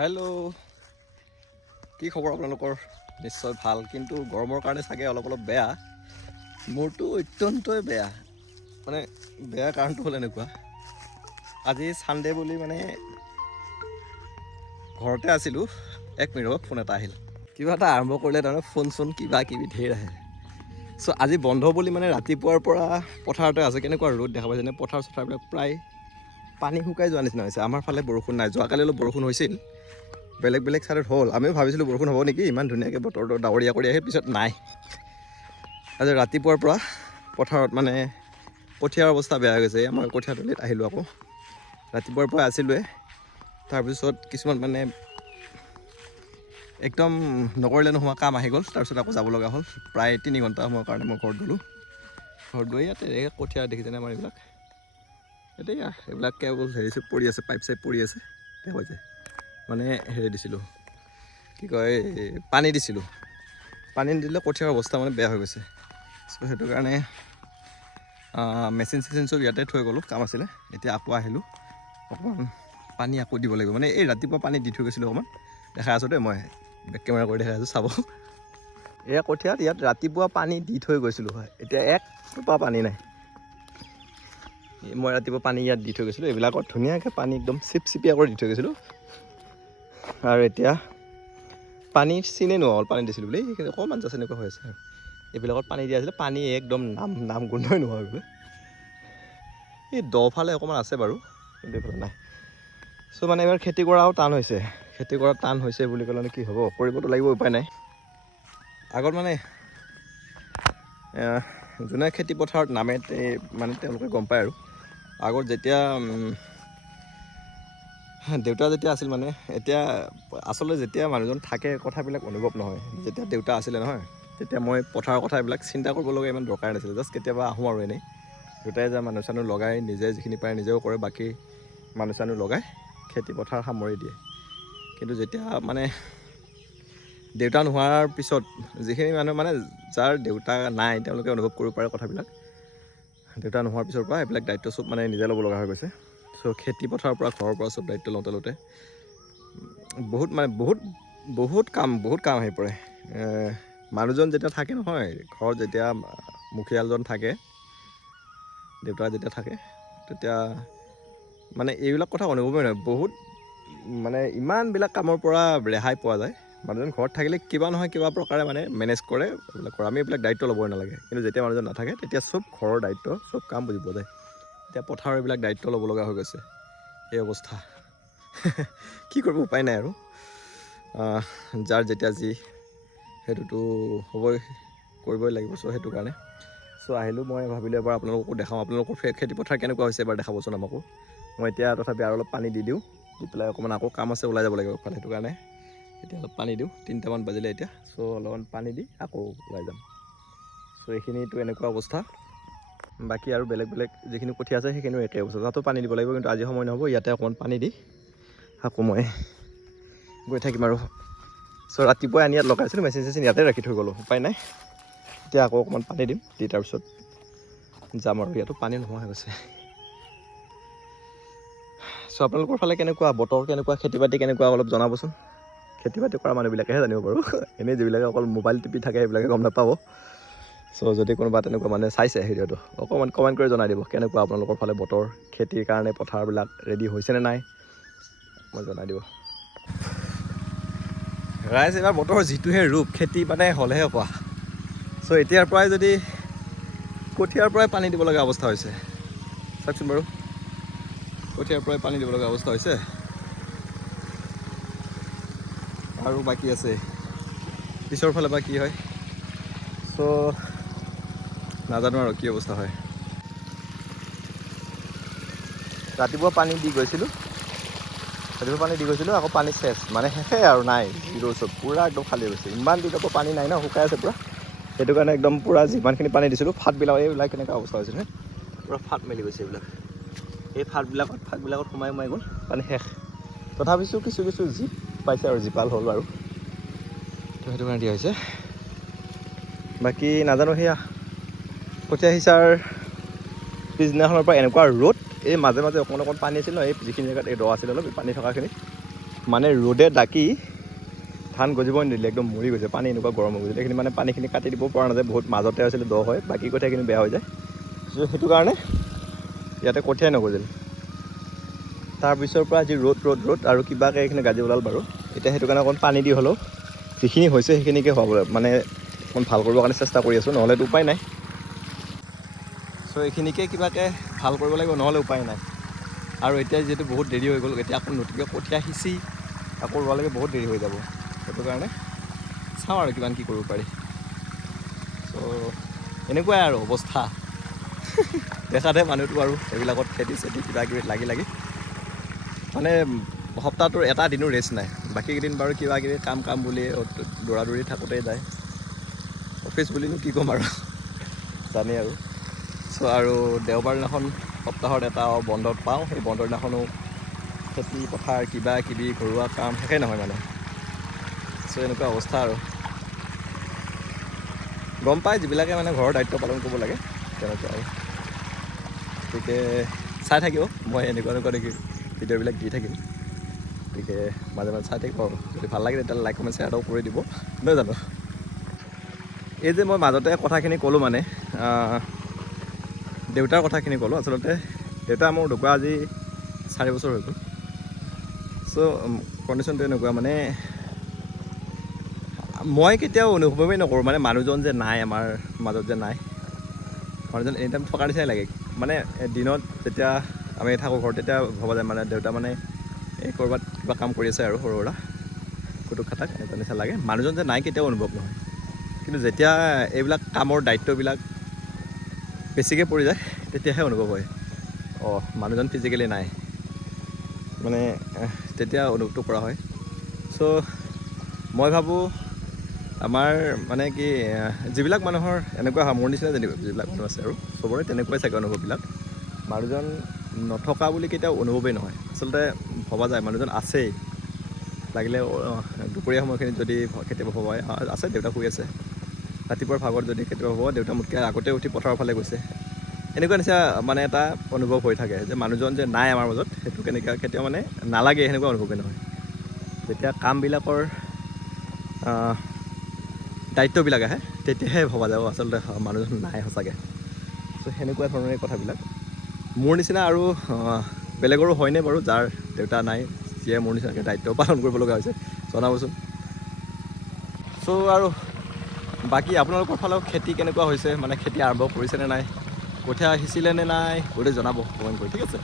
Hello', কি খবৰ আপোনালোকৰ? নিশ্চয় ভাল, কিন্তু গৰমৰ কাৰণে চাগে অলপ বেয়া। মোৰতো অত্যন্তই বেয়া, মানে বেয়া কাৰণটো হ'ল এনেকুৱা, আজি ছানডে' বুলি মানে ঘৰতে আছিলোঁ। এক মিনিট ফোন এটা আহিল, কিবা এটা আৰম্ভ কৰিলে তাৰমানে ফোন চোন কিবা কিবি ধেৰ আহে। চ' আজি বন্ধ বুলি মানে ৰাতিপুৱাৰ পৰা পথাৰতে আছে। কেনেকুৱা ৰ'দ দেখা পাইছেনে? পথাৰ চথাৰবিলাক প্ৰায় পানী শুকাই যোৱা নিচিনা হৈছে। আমাৰ ফালে বৰষুণ নাই, যোৱাকালি অলপ বৰষুণ হৈছিল, বেলেগ ছাইডত হ'ল। আমিও ভাবিছিলোঁ বৰষুণ হ'ব নেকি, ইমান ধুনীয়াকৈ বতৰটো ডাৱৰীয়া কৰি আহি, পিছত নাই। আজি ৰাতিপুৱাৰ পৰা পথাৰত মানে কঠীয়াৰ অৱস্থা বেয়া হৈ গৈছে। মই কঠীয়াতলিত আহিলোঁ আকৌ, ৰাতিপুৱাৰ পৰা আছিলোঁৱে। তাৰপিছত কিছুমান মানে একদম নকৰিলে নোহোৱা কাম আহি গ'ল, তাৰপিছত আকৌ যাব লগা হ'ল। প্ৰায় 3 ঘণ্টা সময়ৰ কাৰণে মই ঘৰত গ'লোঁ। ঘৰত গৈ ইয়াতে কঠীয়া দেখিছেনে আমাৰ এইবিলাক কেৱল হেৰি পৰি আছে, পাইপ চাইপ পৰি আছে। দেখা যায় মানে হেৰি দিছিলোঁ, কি কয়, পানী দিছিলোঁ। পানী নিদিলে কঠীয়াৰ অৱস্থা মানে বেয়া হৈ গৈছে। চ' সেইটো কাৰণে মেচিন চেচিন চব ইয়াতে থৈ গ'লোঁ, কাম আছিলে। এতিয়া আকৌ আহিলোঁ, অকণমান পানী আকৌ দিব লাগিব। মানে এই ৰাতিপুৱা পানী দি থৈ গৈছিলোঁ অকণমান, দেখাই আছোঁ দেই, মই বেক কেমেৰা কৰি দেখাই আছোঁ, চাব। এয়া কঠীয়াত ইয়াত ৰাতিপুৱা পানী দি থৈ গৈছিলোঁ হয়, এতিয়া এক টোপা পানী নাই। মই ৰাতিপুৱা পানী ইয়াত দি থৈ গৈছিলোঁ, এইবিলাকত ধুনীয়াকৈ পানী একদম চিপচিপিয়া কৰি দি থৈ গৈছিলোঁ। আৰু এতিয়া পানী চিনেই নোহোৱা, পানী দিছিলোঁ বুলি সেইখিনি অকণমান জাষ্ট এনেকুৱা হৈ আছে। আৰু এইবিলাকত পানী দিয়া আছিলে, পানী একদম নাম গোন্ধই নোহোৱা হৈ গ'ল। এই দফালে অকণমান আছে বাৰু, কিন্তু এইফালে নাই। চ' মানে এইবাৰ খেতি কৰাও টান হৈছে। খেতি কৰা টান হৈছে বুলি ক'লে কি হ'ব, কৰিবতো লাগিব, উপায় নাই। আগত মানে যোনে খেতি পথাৰত নামে মানে তেওঁলোকে গম পায় আৰু। আগত যেতিয়া দেউতা যেতিয়া আছিল, মানে এতিয়া আচলতে যেতিয়া মানুহজন থাকে কথাবিলাক অনুভৱ নহয়। যেতিয়া দেউতা আছিলে নহয়, তেতিয়া মই পথাৰৰ কথাবিলাক চিন্তা কৰিবলগীয়া ইমান দৰকাৰ নাছিলে। জাষ্ট কেতিয়াবা আহোঁ আৰু এনেই, দেউতাই যে মানুহ চানুহ লগাই, নিজে যিখিনি পাৰে নিজেও কৰে, বাকী মানুহ চানুহ লগাই খেতি পথাৰ সামৰি দিয়ে। কিন্তু যেতিয়া মানে দেউতা নোহোৱাৰ পিছত যিখিনি মানুহ মানে যাৰ দেউতা নাই, তেওঁলোকে অনুভৱ কৰিব পাৰে কথাবিলাক। দেউতা নোহোৱাৰ পিছৰ পৰা এইবিলাক দায়িত্ব চব মানে নিজে ল'ব লগা হৈ গৈছে। চ' খেতি পথাৰৰ পৰা ঘৰৰ পৰা চব দায়িত্ব লওঁতে বহুত কাম আহি পৰে। মানুহজন যেতিয়া থাকে নহয় ঘৰত, যেতিয়া মুখিয়ালজন থাকে, দেউতা যেতিয়া থাকে, তেতিয়া মানে এইবিলাক কথা অনুভৱেই নহয়। বহুত মানে ইমানবিলাক কামৰ পৰা ৰেহাই পোৱা যায়। মানুহজন ঘৰত থাকিলে কিবা নহয় কিবা প্ৰকাৰে মানে মেনেজ কৰে, এইবিলাক কৰে। আমি এইবিলাক দায়িত্ব ল'বই নালাগে। কিন্তু যেতিয়া মানুহজন নাথাকে, তেতিয়া চব ঘৰৰ দায়িত্ব, চব কাম বুজি পোৱা যায়। এতিয়া পথাৰৰ এইবিলাক দায়িত্ব ল'ব লগা হৈ গৈছে, এই অৱস্থা। কি কৰিব, উপায় নাই আৰু। যাৰ যেতিয়া যি, সেইটোতো হ'বই, কৰিবই লাগিব। চ' সেইটো কাৰণে আহিলোঁ। মই ভাবিলোঁ এবাৰ আপোনালোককো দেখাওঁ, আপোনালোকৰ খেতি পথাৰ কেনেকুৱা হৈছে এবাৰ দেখাবচোন আমাকো। মই এতিয়া তথাপি আৰু অলপ পানী দি দিওঁ, দি পেলাই অকণমান আকৌ কাম আছে, ওলাই যাব লাগিব অকণমান। সেইটো কাৰণে এতিয়া অলপ পানী দিওঁ, 3টামান বাজিলে এতিয়া। চ' অলপমান পানী দি আকৌ ওলাই যাম। চ' এইখিনিতো এনেকুৱা অৱস্থা। বাকী আৰু বেলেগ যিখিনি কঠীয়া আছে সেইখিনিও একেই অৱস্থা, তাতো পানী দিব লাগিব। কিন্তু আজি সময় নহ'ব, ইয়াতে অকণমান পানী দি আকৌ মই গৈ থাকিম আৰু। চ' ৰাতিপুৱাই আনি ইয়াত লগাইছিলোঁ, মেচিন চেচিন ইয়াতে ৰাখি থৈ গ'লোঁ, উপায় নাই। এতিয়া আকৌ অকণমান পানী দিম, দি তাৰপিছত যাম আৰু। ইয়াতো পানী নোহোৱা হৈ গৈছে। চ' আপোনালোকৰ ফালে কেনেকুৱা বতৰ, কেনেকুৱা খেতি বাতি কেনেকুৱা, অলপ জনাবচোন। খেতি বাতি কৰা মানুহবিলাকেহে জানিব বাৰু, এনেই যিবিলাকে অকল মোবাইল টিপি থাকে সেইবিলাকে গম নাপাব। চ' যদি কোনোবা তেনেকুৱা মানুহে চাইছে ভিডিঅ'টো, অকণমান কমেণ্ট কৰি জনাই দিব, কেনেকুৱা আপোনালোকৰ ফালে বতৰ, খেতিৰ কাৰণে পথাৰবিলাক ৰেডি হৈছেনে নাই, মই জনাই দিব। ৰাইজ, এইবাৰ বতৰৰ যিটোহে ৰূপ, খেতি মানে হ'লেহে কোৱা। চ' এতিয়াৰ পৰাই যদি কঠীয়াৰ পৰাই পানী দিব লগা অৱস্থা হৈছে, চাওকচোন বাৰু। কঠীয়াৰ পৰাই পানী দিব লগা অৱস্থা হৈছে, আৰু বাকী আছে পিছৰ ফালে বা কি হয়। চ' নাজানো আৰু কি অৱস্থা হয়। ৰাতিপুৱা পানী দি গৈছিলোঁ, আকৌ পানী চেচ, মানে শেষেই আৰু নাই। চব পূৰা একদম খালী হৈছে। ইমান দিনৰ পৰা পানী নাই ন, শুকাই আছে পূৰা। সেইটো কাৰণে একদম পূৰা যিমানখিনি পানী দিছিলোঁ, ফাটবিলাক এইবিলাক কেনেকুৱা অৱস্থা হৈছে নে, পূৰা ফাট মেলি গৈছে এইবিলাক। এই ফাটবিলাকত সোমাই গ'ল পানী, শেষ। তথাপিতো কিছু জীপ পাইছে আৰু, জীপাল হ'ল বাৰু। তো সেইটো কাৰণে দিয়া হৈছে। বাকী নাজানো, সেয়া কঠীয়া সিঁচাৰ পিছদিনাখনৰ পৰা এনেকুৱা ৰ'দ, এই মাজে অকণ পানী আছিল ন, এই যিখিনি জেগাত এই দ আছিল অলপ, পানী থকাখিনিত মানে ৰ'দে ডাকি ধান গজিবই নিদিলে, একদম মৰি গৈছে, পানী এনেকুৱা গৰম হৈ গৈছে। এইখিনি মানে পানীখিনি কাটি দিব পৰা নাযায়, বহুত মাজতে আছিলে দ হয়, বাকী কঠীয়াখিনি বেয়া হৈ যায়। সেইটো কাৰণে ইয়াতে কঠীয়াই নগজিল। তাৰপিছৰ পৰা আজি ৰ'দ আৰু কিবাকৈ এইখিনি গাজি ওলাল বাৰু। এতিয়া সেইটো কাৰণে অকণ পানী দি হ'লেও যিখিনি হৈছে সেইখিনিকে হ'ব মানে অকণ ভাল কৰিবৰ কাৰণে চেষ্টা কৰি আছোঁ, নহ'লেতো উপায় নাই। চ' এইখিনিকে কিবাকৈ ভাল কৰিব লাগিব, নহ'লে উপায় নাই। আৰু এতিয়া যিহেতু বহুত দেৰি হৈ গ'ল, এতিয়া আকৌ নতুনকৈ কঠীয়া সিঁচি আকৌ ৰোৱালৈকে বহুত দেৰি হৈ যাব। সেইটো কাৰণে চাওঁ আৰু কিমান কি কৰিব পাৰি। চ' এনেকুৱাই আৰু অৱস্থা। দেখাতহে মানুহটো আৰু এইবিলাকত খেতি চেতি কিবা কিবি লাগি মানে সপ্তাহটোৰ এটা দিনো ৰেষ্ট নাই। বাকীকেইদিন বাৰু কিবা কিবি কাম বুলি দৌৰা দৌৰি থাকোঁতেই যায়। অফিচ বুলিনো কি ক'ম আৰু জানেই আৰু। চ' আৰু দেওবাৰ দিনাখন সপ্তাহত এটা বন্ধ পাওঁ, সেই বন্ধৰ দিনাখনো খেতি পথাৰ কিবা কিবি ঘৰুৱা কাম শেষেই নহয় মানে। চ' এনেকুৱা অৱস্থা আৰু। গম পায় যিবিলাকে মানে ঘৰৰ দায়িত্ব পালন কৰিব লাগে, তেনেকুৱা আৰু। গতিকে চাই থাকিব, মই এনেকুৱা দেখি ভিডিঅ'বিলাক দি থাকিম। গতিকে মাজে মাজে চাই থাকিব আৰু। যদি ভাল লাগে তেতিয়াহ'লে লাইক কমেণ্ট শ্বেয়াৰটো কৰি দিব, নহয় জানো? এই যে মই মাজতে কথাখিনি ক'লোঁ মানে দেউতাৰ কথাখিনি ক'লোঁ। আচলতে দেউতা মোৰ ঢুকুৱা আজি 4 বছৰ হৈ গ'ল। চ' কণ্ডিশ্যনটো এনেকুৱা মানে মই কেতিয়াও অনুভৱেই নকৰোঁ মানে মানুহজন যে নাই, আমাৰ মাজত যে নাই। মানুহজন এনি টাইম থকাৰ নিচিনাই লাগে। মানে দিনত যেতিয়া আমি থাকোঁ ঘৰত, তেতিয়া ভবা যায় মানে দেউতা মানে এই ক'ৰবাত কিবা কাম কৰি আছে আৰু সৰু সুৰা কুটুক খাটাক, এনেকুৱা নিচিনা লাগে। মানুহজন যে নাই কেতিয়াও অনুভৱ নহয়। কিন্তু যেতিয়া এইবিলাক কামৰ দায়িত্ববিলাক বেছিকৈ পৰি যায়, তেতিয়াহে অনুভৱ হয়, মানুহজন ফিজিকেলি নাই, মানে তেতিয়া অনুভৱটো কৰা হয়। চ' মই ভাবোঁ আমাৰ মানে কি যিবিলাক মানুহৰ এনেকুৱা হয়, মোৰ নিচিনা যিবিলাক মানুহ আছে আৰু চবৰে তেনেকুৱাই চাগে অনুভৱবিলাক। মানুহজন নথকা বুলি কেতিয়াও অনুভৱেই নহয়। আচলতে ভবা যায় মানুহজন আছেই, লাগিলে দুপৰীয়া সময়খিনিত যদি কেতিয়াবা ভবা হয় আছে দেউতা শুই আছে, ৰাতিপুৱাৰ ভাগত যদি কেতিয়াবা ভবা দেউতা মোতকৈ আগতে উঠি পথাৰৰ ফালে গৈছে, এনেকুৱা নিচিনা মানে এটা অনুভৱ হৈ থাকে যে মানুহজন যে নাই আমাৰ মাজত। সেইটো কেতিয়াও মানে নালাগে, সেনেকুৱা অনুভৱেই নহয়। যেতিয়া কামবিলাকৰ দায়িত্ববিলাক আহে, তেতিয়াহে ভবা যাব আচলতে মানুহজন নাই সঁচাকৈ। চ' সেনেকুৱা ধৰণৰে কথাবিলাক। মোৰ নিচিনা আৰু বেলেগৰো হয়নে বাৰু, যাৰ দেউতা নাই, যিয়ে মোৰ নিচিনাকৈ দায়িত্ব পালন কৰিব লগা হৈছে, জনাবচোন। চ' আৰু বাকী আপোনালোকৰ ফালেও খেতি কেনেকুৱা হৈছে, মানে খেতি আৰম্ভ কৰিছেনে নাই, কঠীয়া সিঁচিলে নে নাই, গোটেই জনাব কমেণ্ট কৰি, ঠিক আছে।